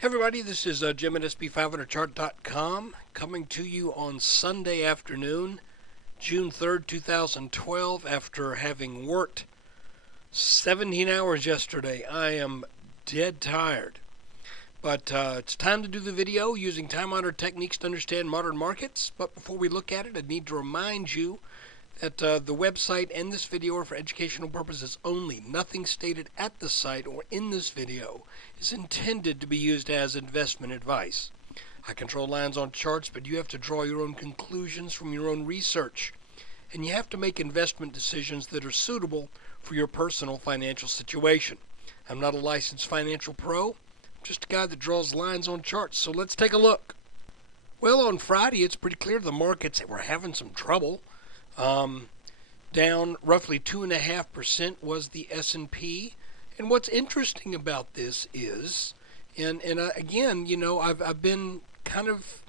Hey everybody, this is Jim at SB500chart.com coming to you on Sunday afternoon, June 3rd, 2012. After having worked 17 hours yesterday, I am dead tired. But it's time to do the video using time-honored techniques to understand modern markets. But before we look at it, I need to remind you that the website and this video are for educational purposes only. Nothing stated at the site or in this video is intended to be used as investment advice. I control lines on charts, but you have to draw your own conclusions from your own research. And you have to make investment decisions that are suitable for your personal financial situation. I'm not a licensed financial pro, I'm just a guy that draws lines on charts. So let's take a look. Well, on Friday, it's pretty clear the markets were having some trouble. Down roughly 2.5% was the S&P. And what's interesting about this is, again, you know, I've been kind of,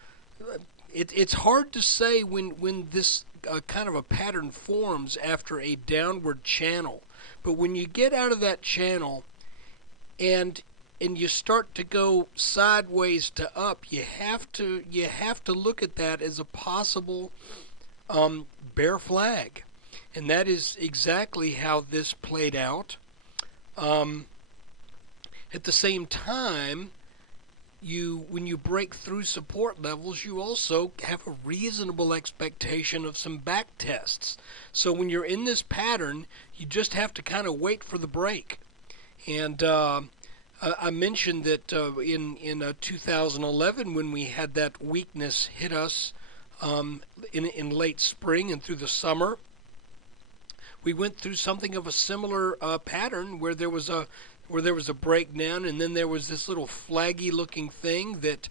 it's hard to say when this kind of a pattern forms after a downward channel. But when you get out of that channel and you start to go sideways to up, you have to look at that as a possible bear flag, and that is exactly how this played out. At the same time, when you break through support levels, you also have a reasonable expectation of some back tests. So when you're in this pattern, you just have to kind of wait for the break. And I mentioned that in 2011, when we had that weakness hit us in late spring and through the summer, we went through something of a similar pattern where there was a breakdown, and then there was this little flaggy looking thing that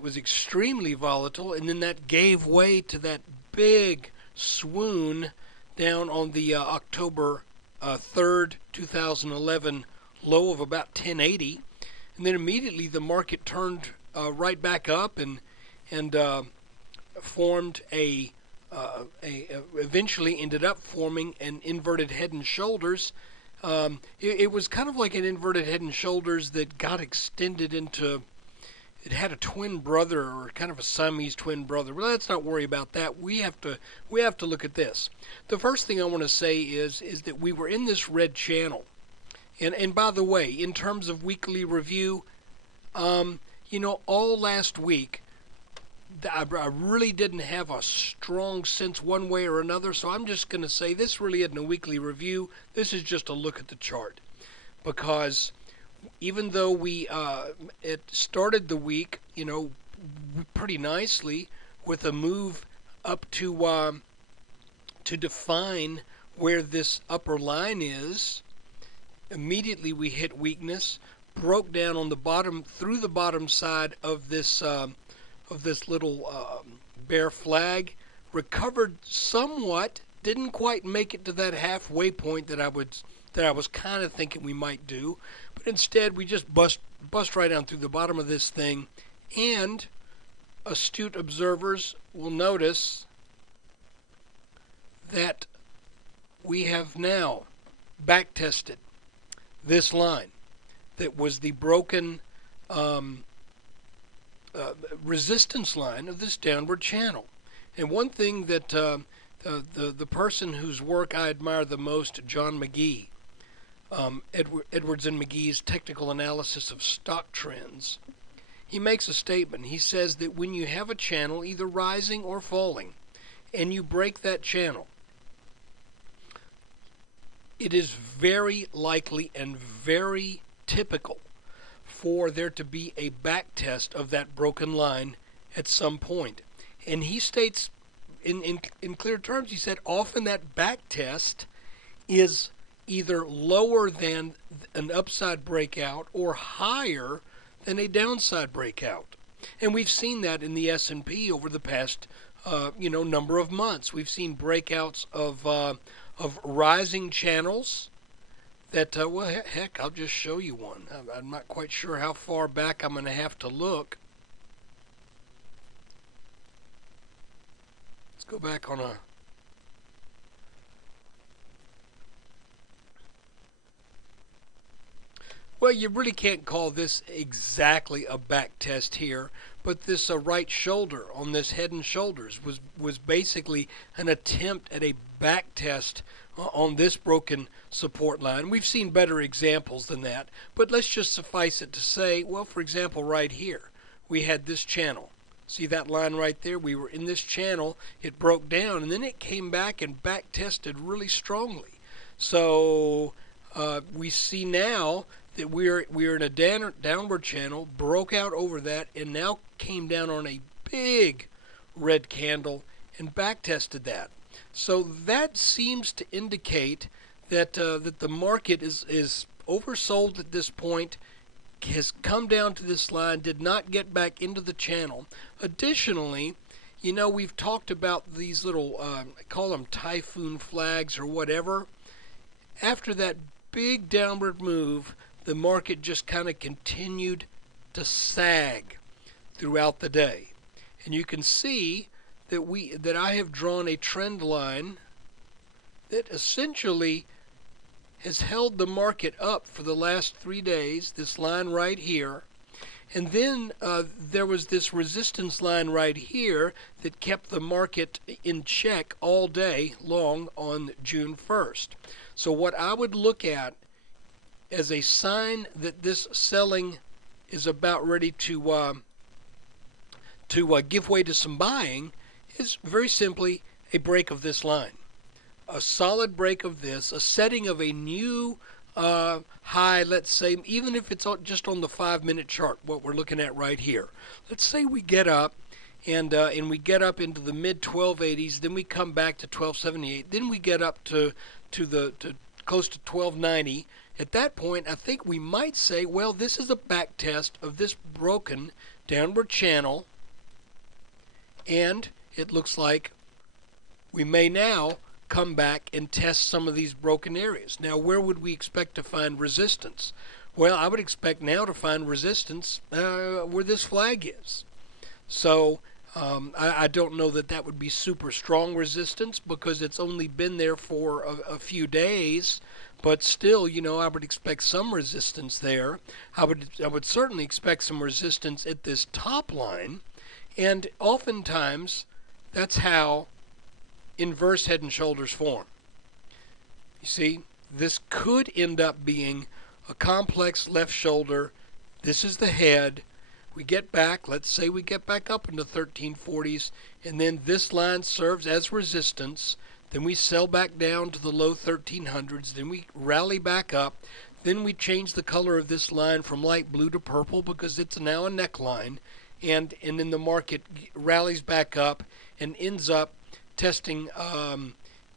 was extremely volatile, and then that gave way to that big swoon down on the October 3rd, 2011 low of about 1080, and then immediately the market turned right back up and formed eventually ended up forming an inverted head and shoulders. It was kind of like an inverted head and shoulders that got extended into, it had a twin brother, or kind of a Siamese twin brother. Well, let's not worry about that. We have to look at this. The first thing I want to say is that we were in this red channel. And by the way, in terms of weekly review, you know, all last week, I really didn't have a strong sense one way or another, so I'm just going to say this really isn't a weekly review. This is just a look at the chart. Because even though it started the week, you know, pretty nicely with a move up to define where this upper line is, immediately we hit weakness, broke down on the bottom, through the bottom side of this little bear flag, recovered somewhat, didn't quite make it to that halfway point that I was kind of thinking we might do, but instead we just bust right down through the bottom of this thing, and astute observers will notice that we have now back tested this line that was the broken resistance line of this downward channel. And one thing that the person whose work I admire the most, John McGee, Edwards and McGee's technical analysis of stock trends, he makes a statement. He says that when you have a channel either rising or falling, and you break that channel, it is very likely and very typical for there to be a back test of that broken line at some point. And he states in clear terms, he said often that back test is either lower than an upside breakout or higher than a downside breakout. And we've seen that in the S&P over the past number of months. We've seen breakouts of rising channels that, well, heck, I'll just show you one. I'm not quite sure how far back I'm going to have to look. Let's go back on a Well, you really can't call this exactly a back test here, but this right shoulder on this head and shoulders was basically an attempt at a back test on this broken support line. We've seen better examples than that, but let's just suffice it to say, well, for example, right here, we had this channel. See that line right there? We were in this channel, it broke down, and then it came back and back tested really strongly. So we see now that we're in a downward channel, broke out over that, and now came down on a big red candle and back tested that. So that seems to indicate that that the market is oversold at this point, has come down to this line, did not get back into the channel. Additionally, you know, we've talked about these little, I call them typhoon flags or whatever. After that big downward move, the market just kind of continued to sag throughout the day. And you can see that I have drawn a trend line that essentially has held the market up for the last 3 days, this line right here. And then there was this resistance line right here that kept the market in check all day long on June 1st. So what I would look at as a sign that this selling is about ready to give way to some buying is very simply a break of this line. A solid break of this, a setting of a new high, let's say, even if it's just on the 5-minute chart, what we're looking at right here. Let's say we get up and we get up into the mid 1280s, then we come back to 1278, then we get up to close to 1290. At that point, I think we might say, well, this is a back test of this broken downward channel, and it looks like we may now come back and test some of these broken areas. Now, where would we expect to find resistance? Well, I would expect now to find resistance where this flag is. So I don't know that that would be super strong resistance because it's only been there for a few days. But still, you know, I would expect some resistance there. I would certainly expect some resistance at this top line. And oftentimes, that's how inverse head and shoulders form. You see, this could end up being a complex left shoulder. This is the head. We get back, let's say we get back up into 1340s, and then this line serves as resistance. Then we sell back down to the low 1300s. Then we rally back up. Then we change the color of this line from light blue to purple because it's now a neckline. And then the market rallies back up and ends up testing,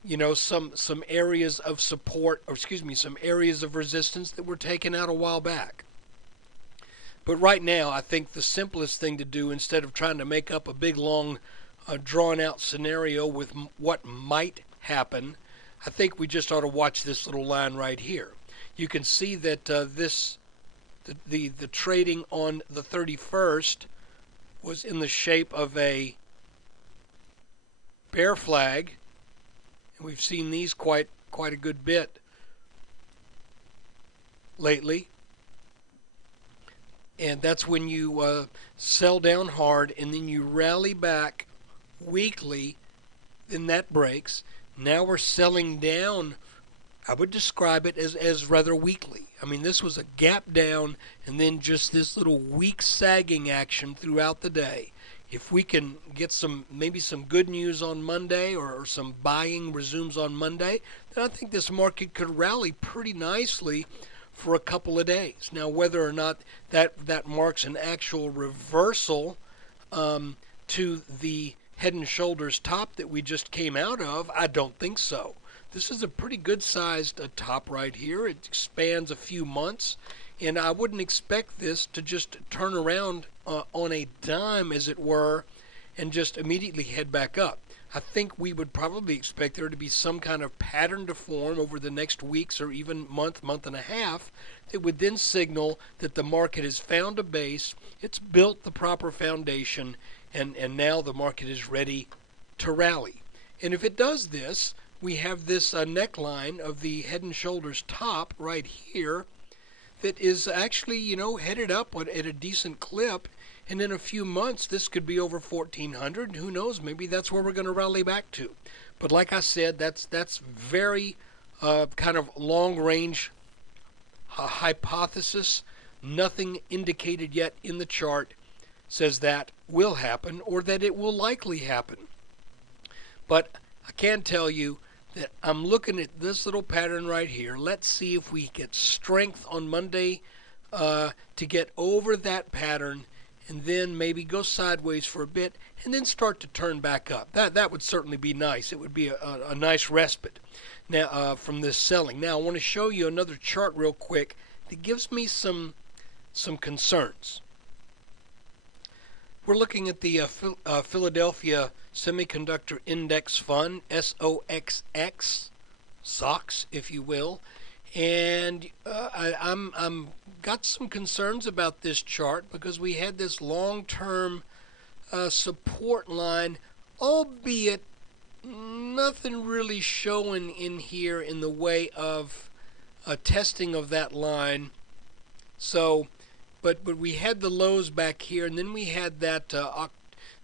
you know, some areas of support, or excuse me, some areas of resistance that were taken out a while back. But right now, I think the simplest thing to do, instead of trying to make up a big, long, drawn-out scenario with what might happen, I think we just ought to watch this little line right here. You can see that the trading on the 31st was in the shape of a bear flag, and we've seen these quite a good bit lately. And that's when you sell down hard and then you rally back weakly, then that breaks. Now we're selling down. I would describe it as rather weakly. I mean, this was a gap down and then just this little weak sagging action throughout the day. If we can get maybe some good news on Monday or some buying resumes on Monday, then I think this market could rally pretty nicely for a couple of days. Now, whether or not that marks an actual reversal to the head and shoulders top that we just came out of, I don't think so. This is a pretty good-sized top right here. It expands a few months, and I wouldn't expect this to just turn around on a dime, as it were, and just immediately head back up. I think we would probably expect there to be some kind of pattern to form over the next weeks or even month and a half that would then signal that the market has found a base, it's built the proper foundation, and now the market is ready to rally. And if it does this, we have this neckline of the head and shoulders top right here that is actually, headed up at a decent clip. And in a few months, this could be over 1,400. Who knows? Maybe that's where we're going to rally back to. But like I said, that's very kind of long-range hypothesis. Nothing indicated yet in the chart says that will happen or that it will likely happen. But I can tell you that I'm looking at this little pattern right here. Let's see if we get strength on Monday to get over that pattern, and then maybe go sideways for a bit and then start to turn back up. That would certainly be nice. It would be a nice respite now from this selling. Now I want to show you another chart real quick that gives me some concerns. We're looking at the Philadelphia Semiconductor Index Fund, SOXX, SOX, if you will. And I'm got some concerns about this chart because we had this long-term support line, albeit nothing really showing in here in the way of a testing of that line. So, but we had the lows back here, and then we had that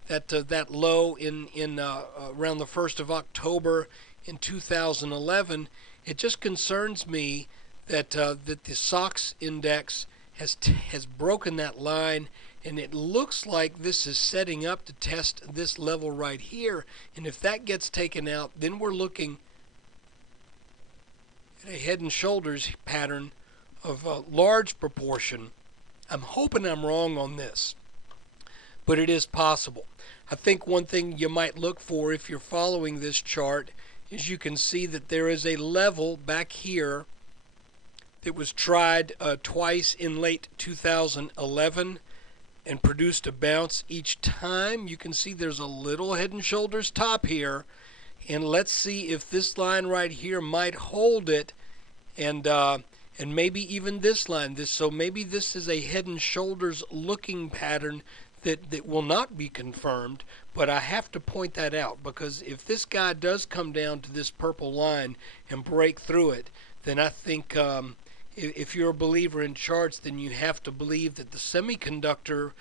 that low in around the 1st of October in 2011. It just concerns me that that the SOX index has broken that line, and it looks like this is setting up to test this level right here. And if that gets taken out, then we're looking at a head and shoulders pattern of a large proportion. I'm hoping I'm wrong on this, but it is possible. I think one thing you might look for if you're following this chart is you can see that there is a level back here that was tried twice in late 2011 and produced a bounce each time. You can see there's a little head and shoulders top here, and let's see if this line right here might hold it, and maybe even this line. So maybe this is a head and shoulders looking pattern that will not be confirmed, but I have to point that out, because if this guy does come down to this purple line and break through it, then I think if you're a believer in charts, then you have to believe that the semiconductor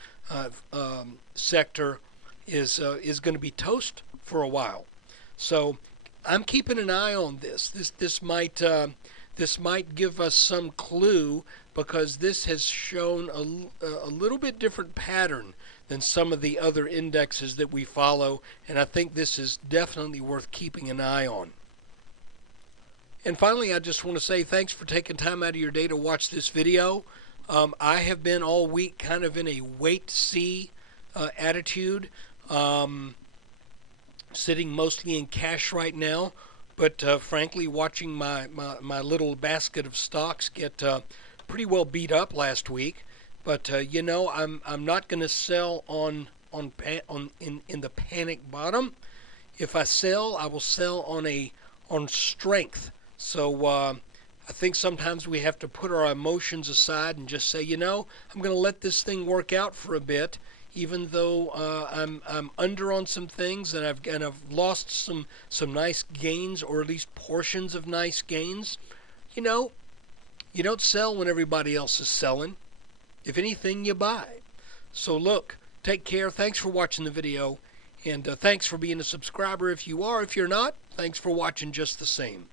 sector is going to be toast for a while. So I'm keeping an eye on this. This might give us some clue, because this has shown a little bit different pattern than some of the other indexes that we follow, and I think this is definitely worth keeping an eye on. And finally, I just want to say thanks for taking time out of your day to watch this video. I have been all week kind of in a wait-see attitude, sitting mostly in cash right now, but frankly, watching my little basket of stocks get pretty well beat up last week. But I'm not going to sell in the panic bottom. If I sell, I will sell on strength. So I think sometimes we have to put our emotions aside and just say, I'm going to let this thing work out for a bit, even though I'm under on some things, and I've lost some nice gains, or at least portions of nice gains. You don't sell when everybody else is selling. If anything, you buy. So look, take care. Thanks for watching the video, and thanks for being a subscriber if you are. If you're not, thanks for watching just the same.